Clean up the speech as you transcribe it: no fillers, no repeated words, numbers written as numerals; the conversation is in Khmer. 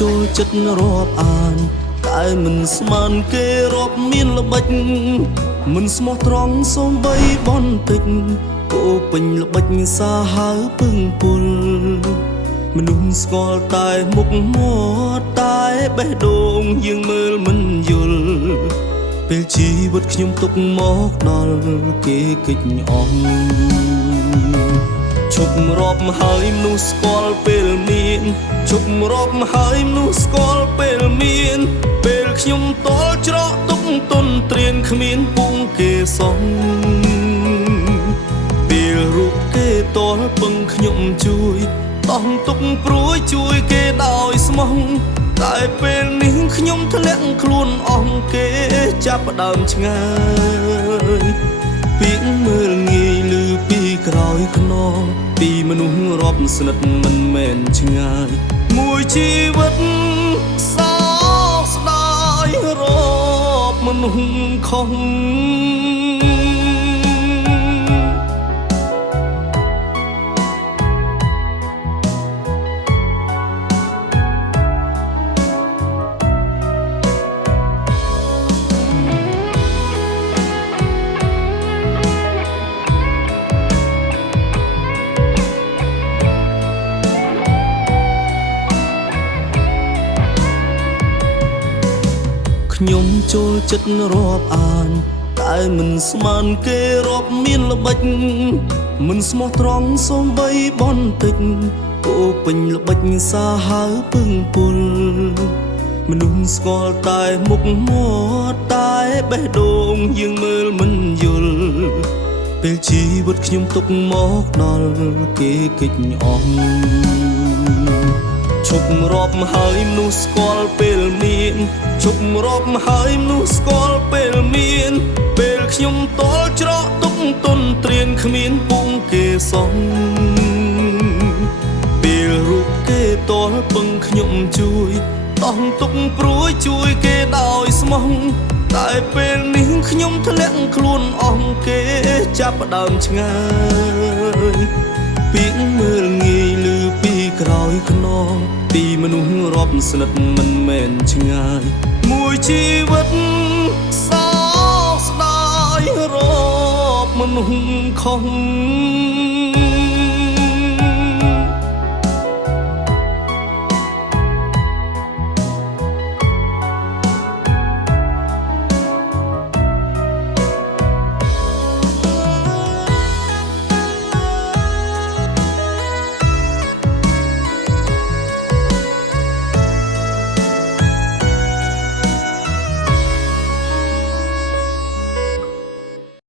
ចូលចិត្តរាប់អានតែមិនស្មានគេរាប់មានល្បិចមិនស្មោះត្រង់សូម្បីបន្តិចពោពេញល្បិចសាហាវពឹងពុលមនុស្សស្គាល់តែមុខមាត់តែបេះដូងយើងមើលមិនយល់ពេលជីវិតខ្ញុំទុកមកដល់គេគេចអស់ជប់រាប់ហើយមនុស្សស្គាល់ពេលមានជប់រាប់ហើយមនុស្សស្គាល់ពេលមានពេលខ្ញុំតល់ច្រកទុកទុនត្រៀនគ្មានពុងគេសងពេលរូបគេតល់ពឹងខ្ញុំជួយតោះទុកព្រួយជួយគេដោយស្មោះតែពេលនេះខ្ញុំធ្លាក់ខ្លួនអស់គេចាប់ផ្ដើមឆ្ងាយពីមើលងាយឮពីក្រោយខ្នងពីមនុស្សរាប់ស្និទ្ធមិនមែនឆ្ងាយមួយជីវិតសោកស្ដាយរាប់មនុស្សខុសខ្ញុំចូលចិត្តរាប់អានតែមិនស្មានគេរាប់មានល្បិចមិនស្មោះត្រង់សូម្បីបន្តិចពោពេញល្បិចសាហាវពឹងពុលមនុស្សស្គាល់តែមុខមាត់តែបេះដូងយើងមើលមិនយល់ពេលជីវិតខ្ញុំទុកមកដល់គេគេចអស់ជប់រាប់ហើយមនុស្សស្គាល់ពេលមានជប់រាប់ហើយមនុស្សស្គាល់ពេលមានពេលខ្ញុំតល់ច្រកទុកទុនត្រៀនគ្មានពុងគេសងពេលរូបគេតល់ពឹងខ្ញុំជួយតោះទុកព្រួយជួយគេដោយស្មោះតែពេលនេះខ្ញុំធ្លាក់ខ្លួនអស់គេចាប់ផ្ដើមឆ្ងាយពីមើលងាយឮពីក្រោយខ្នងពីមនុស្សរាប់ស្និទ្ធមិនមែនឆ្ងាយមួយជីវិតសោកស្ដាយរាប់មនុស្សខុស